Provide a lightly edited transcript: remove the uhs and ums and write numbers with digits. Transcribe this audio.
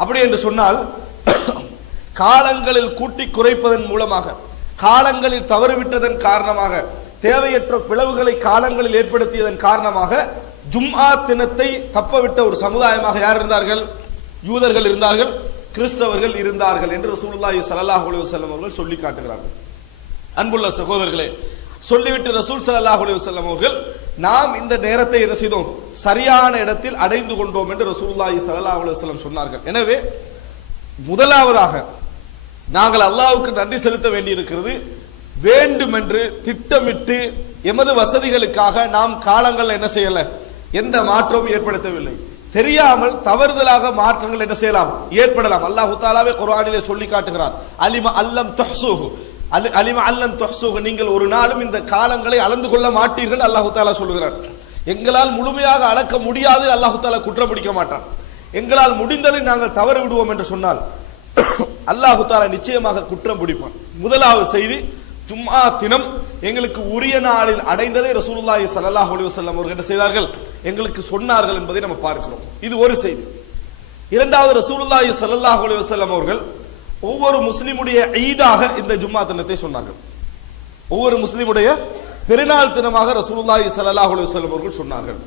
அப்படி என்று சொன்னால் காலங்களில் கூட்டி குறைப்பதன் மூலமாக, காலங்களில் தவறுவிட்டதன் காரணமாக, தேவையற்ற பிளவுகளை காலங்களில் ஏற்படுத்தியதன் காரணமாக ஜும்ஆ தினத்தை தப்பவிட்ட ஒரு சமுதாயமாக யார் இருந்தார்கள்? யூதர்கள் இருந்தார்கள், கிறிஸ்தவர்கள் இருந்தார்கள் என்று ரசூலுல்லாஹி ஸல்லல்லாஹு அலைஹி வஸல்லம் அவர்கள் சொல்லி காட்டுகிறார்கள். அன்புள்ள சகோதரர்களே, சொல்லிவிட்டு ரசூல் ஸல்லல்லாஹு அலைஹி வஸல்லம் அவர்கள் நாம் இந்த நேரத்தை என்ன செய்தோம்? சரியான இடத்தில் அடைந்து கொண்டோம் என்று ரசூலுல்லாஹி ஸல்லல்லாஹு அலைஹி வஸல்லம் சொன்னார்கள். எனவே முதலாவதாக நாங்கள் அல்லாஹ்வுக்கு நன்றி செலுத்த வேண்டியிருக்கிறது. வேண்டுமென்று திட்டமிட்டு எமது வசதிகளுக்காக நாம் காலங்கள் என்ன செய்யல, எந்த மாற்றமும் ஏற்படுத்தவில்லை. தெரியாமல் தவறுதலாக மாற்றங்கள் என்ன செய்யலாம், ஏற்படலாம். அல்லாஹ் தஆலாவே குர்ஆனிலே சொல்லி காட்டுகிறார், அலிம அல்லம் துஹ்ஸூஹு, அலிம அல்லம் துஹ்ஸூஹு, நீங்கள் ஒரு நாளும் இந்த காலங்களை அளந்து கொள்ள மாட்டீர்கள் அல்லாஹ் தஆலா சொல்கிறார். எங்களால் முழுமையாக அளக்க முடியாது அல்லாஹ் தஆலா குற்றம் பிடிக்க மாட்டான். எங்களால் முடிந்ததை நாங்கள் தவறு விடுவோம் என்று சொன்னால் அல்லாஹ் தஆலா நிச்சயமாக குற்றம் பிடிப்பான். முதலாவது செய்தி, ஜும்ஆ தினம் எங்களுக்கு உரிய நாளில் அடைந்ததை ரசூலுல்லாஹி ஸல்லல்லாஹு அலைஹி வஸல்லம் அவர்கள் என்ன செய்தார்கள், எங்களுக்கு சொன்னார்கள் என்பதை நம்ம பார்க்கிறோம். இது ஒரு செய்தி. இரண்டாவது, ரசூலுல்லாஹி ஸல்லல்லாஹு அலைஹி வஸல்லம் அவர்கள் ஒவ்வொரு முஸ்லிமுடைய ஈதாக இந்த ஜும்ஆ தினத்தை சொன்னார்கள். ஒவ்வொரு முஸ்லிமுடைய பெருநாள் தினமாக ரசூலுல்லாஹி ஸல்லல்லாஹு அலைஹி வஸல்லம் அவர்கள் சொன்னார்கள்.